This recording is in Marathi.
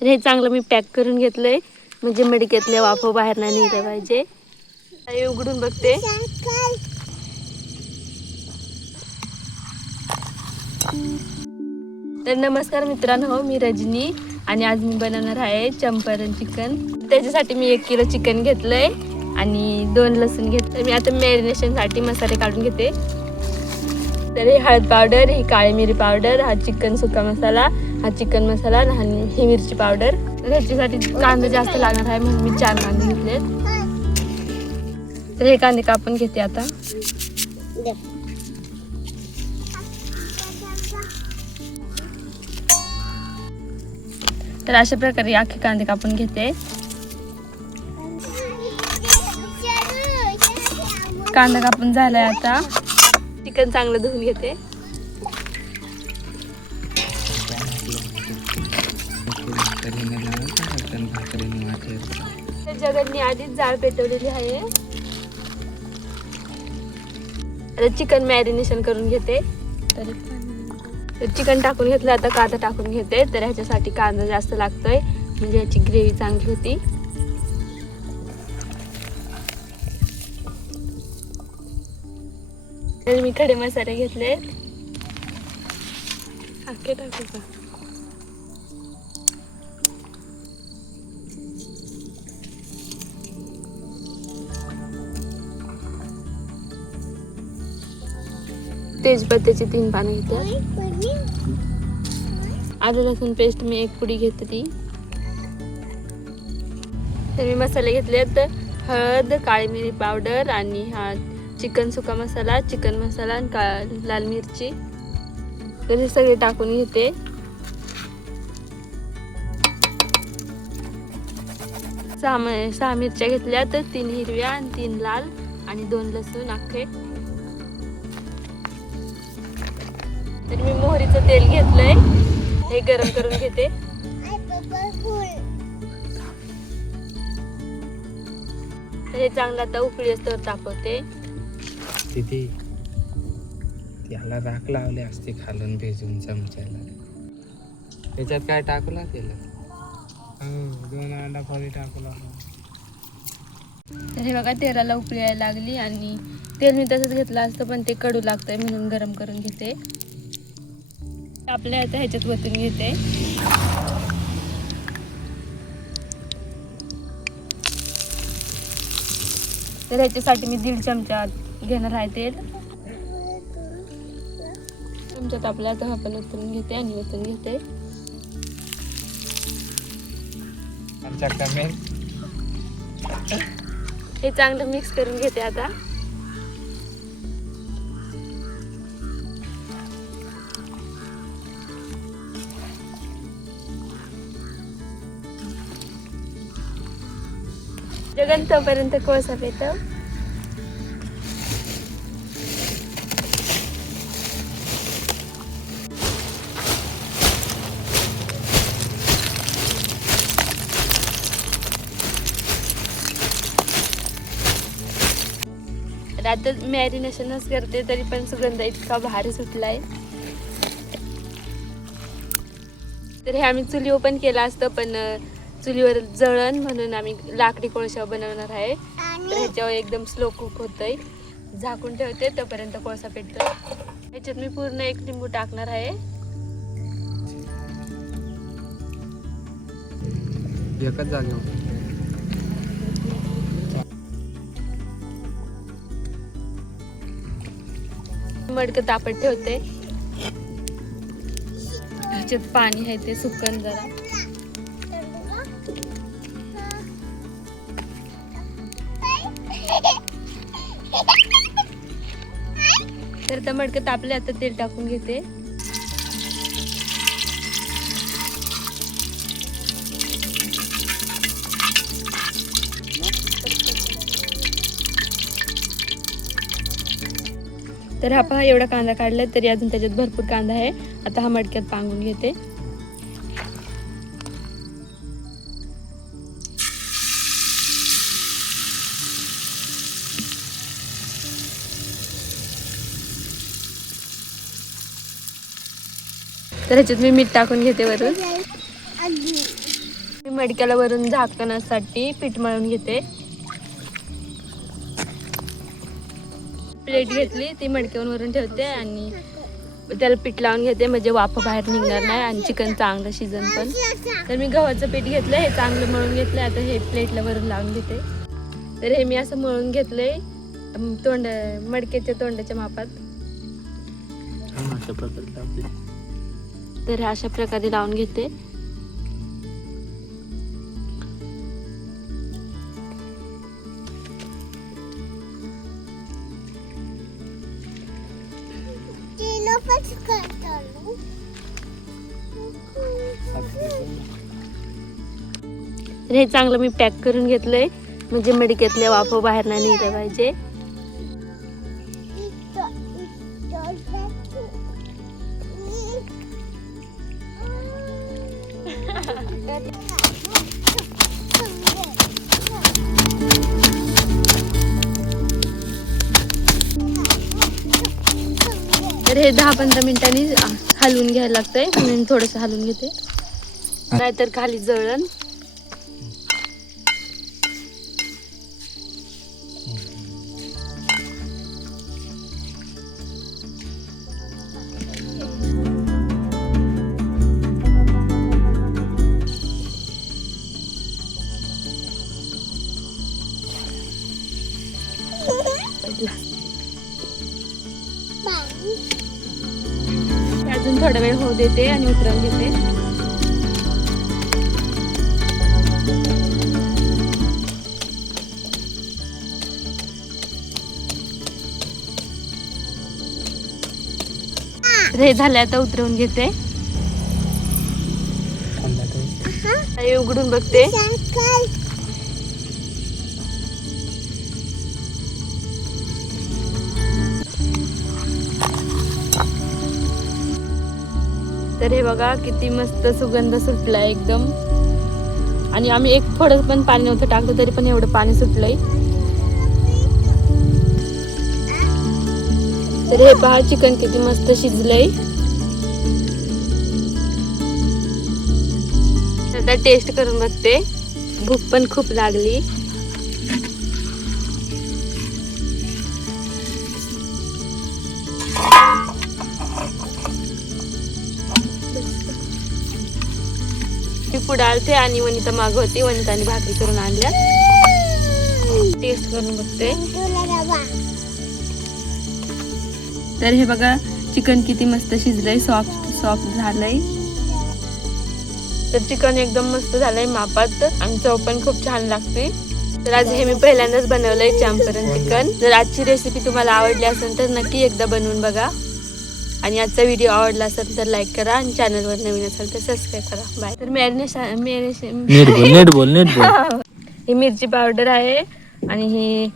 तर हे चांगलं मी पॅक करून घेतलंय, म्हणजे मडक्यातल्या वाफा बाहेर नाही निघल्या पाहिजे. हे उघडून बघते. तर नमस्कार मित्रांनो, मी रजनी आणि आज मी बनवणार आहे चंपारण चिकन. त्याच्यासाठी मी 1 किलो चिकन घेतलंय आणि 2 लसूण घेतले. मी आता मॅरिनेशनसाठी मसाले काढून घेते. तर ही हळद पावडर, ही काळी मिरी पावडर, हा चिकन सुका मसाला, हा चिकन मसाला आणि ही मिरची पावडर. तर ह्याच्यासाठी कांदा जास्त लागणार आहे म्हणून मी 4 कांदे घेतलेत. तर हे कांदे कापून घेते आता. तर अशा प्रकारे अख्खे कांदे कापून घेते. कांदा कापून झालाय. आता चिकन चांगलं धुवून घेते. जगनने आधीच जाळ पेटवलेली आहे. आता चिकन मॅरिनेशन करून घेते. तर चिकन टाकून घेतलं. आता कांदा टाकून घेते. तर ह्याच्यासाठी कांदा जास्त लागतोय म्हणजे ह्याची ग्रेव्ही चांगली होती. तर मी खडे मसाले घेतले. अख्खे टाकू का? तेजपत्त्याची 3 पानं घेते. आलं लसूण पेस्ट मी 1 पुडी घेतली. तर मी मसाले घेतलेत. हळद, काळी मिरी पावडर आणि हा चिकन सुका मसाला, चिकन मसाला आणि लाल मिरची. तर हे सगळे टाकून घेते. सहा मिरच्या घेतल्या. तर 3 हिरव्या आणि 3 लाल आणि 2 लसूण अख्खे. तर मी मोहरीचं तेल घेतलंय, हे गरम करून घेते. तर हे चांगलं आता उकळी असतं तापवते. तिथे त्याला राख लावले असते खालून भेजून चमच्याला. त्याच्यात काय टाकला त्याला? 2 अंडा फळी टाकला. तर हे बघा तेलाला उकळी यायला लागली आणि तेल मी तसंच घेतलं असतं पण ते कडू लागतंय म्हणून गरम करून घेते. आपल्या आता ह्याच्यात वतून घेते. तर ह्याच्यासाठी मी 1.5 चमचा घेणार आहे तेल. चमच्यात आपल्या आता आपण वतून घेते आणि वतून घेते. हे चांगलं मिक्स करून घेते आता. जगन तोपर्यंत कोळसा पेटव. आता मॅरिनेशनच करते तरी पण सुगंध इतका भारी सुटलाय. तर हे आम्ही चुलीवर पण केलं असतं पण चुलीवर जळण म्हणून आम्ही लाकडी कोळशावर बनवणार आहे. तर ह्याच्यावर एकदम स्लो कुक होतंय. झाकून ठेवते तोपर्यंत कोळसा पेटतो. ह्याच्यात मी पूर्ण 1 लिंबू टाकणार आहे. एकच जागेवर मडकं तापत ठेवते. ह्याच्यात पाणी आहे ते सुकन जरा. तर आता मडकं तापले. आता तेल टाकून घेते. तर हा पहा एवढा कांदा काढलाय तरी अजून त्याच्यात भरपूर कांदा आहे. आता हा मडक्यात पांगून घेते. तर ह्याच्यात मी मीठ टाकून घेते वरून. मडक्याला वरून झाकण्यासाठी पीठ मळून घेते. प्लेट घेतली ती मडक्यावर वरून ठेवते आणि त्याला पीठ लावून घेते, म्हणजे वाफा बाहेर निघणार नाही आणि चिकन चांगलं शिजन पण. तर मी गव्हाचं पीठ घेतलं, हे चांगलं मळून घेतलं. आता हे प्लेटला वरून लावून घेते. तर हे मी असं मळून घेतलंय मडक्याच्या तोंडाच्या मापात. तर अशा प्रकारे लावून घेते. हे चांगलं मी पॅक करून घेतलंय, म्हणजे मडक्यातल्या वाफा बाहेर नाही निघल्या पाहिजे. तर हे 10-15 मिनिटांनी हलवून घ्यायला लागतंय, म्हणून थोडंसं हलवून घेते, नाहीतर खाली जळण. अजून थोडा वेळ होऊ देते आणि उतरवून घेते. हे झालं, आता उतरवून घेते. हे उघडून बघते. तर हे बघा किती मस्त सुगंध सुटलाय एकदम. आणि आम्ही एक थोडं पण पाणी नव्हतं टाकलं तरी पण एवढं पाणी सुटलंय. तर हे पहा चिकन किती मस्त शिजलंय. आता टेस्ट करून बघते. भूक पण खूप लागली. पुढे आलते आणि वनिता माग होती. वनिताने भाकरी करून आणल्या. टेस्ट करून बघते. तर हे बघा चिकन किती मस्त शिजलंय, सॉफ्ट झालंय. तर चिकन एकदम मस्त झालंय मापात आणि चव पण खूप छान लागते. तर आज हे मी पहिल्यांदाच बनवलंय चंपरण चिकन. जर आजची रेसिपी तुम्हाला आवडली असेल तर नक्की एकदा बनवून बघा. आणि आजचा व्हिडिओ आवडला असेल तर लाईक करा आणि चॅनलवर नवीन असेल तर सबस्क्राईब करा. बाय. तर ही मिरची पावडर आहे आणि ही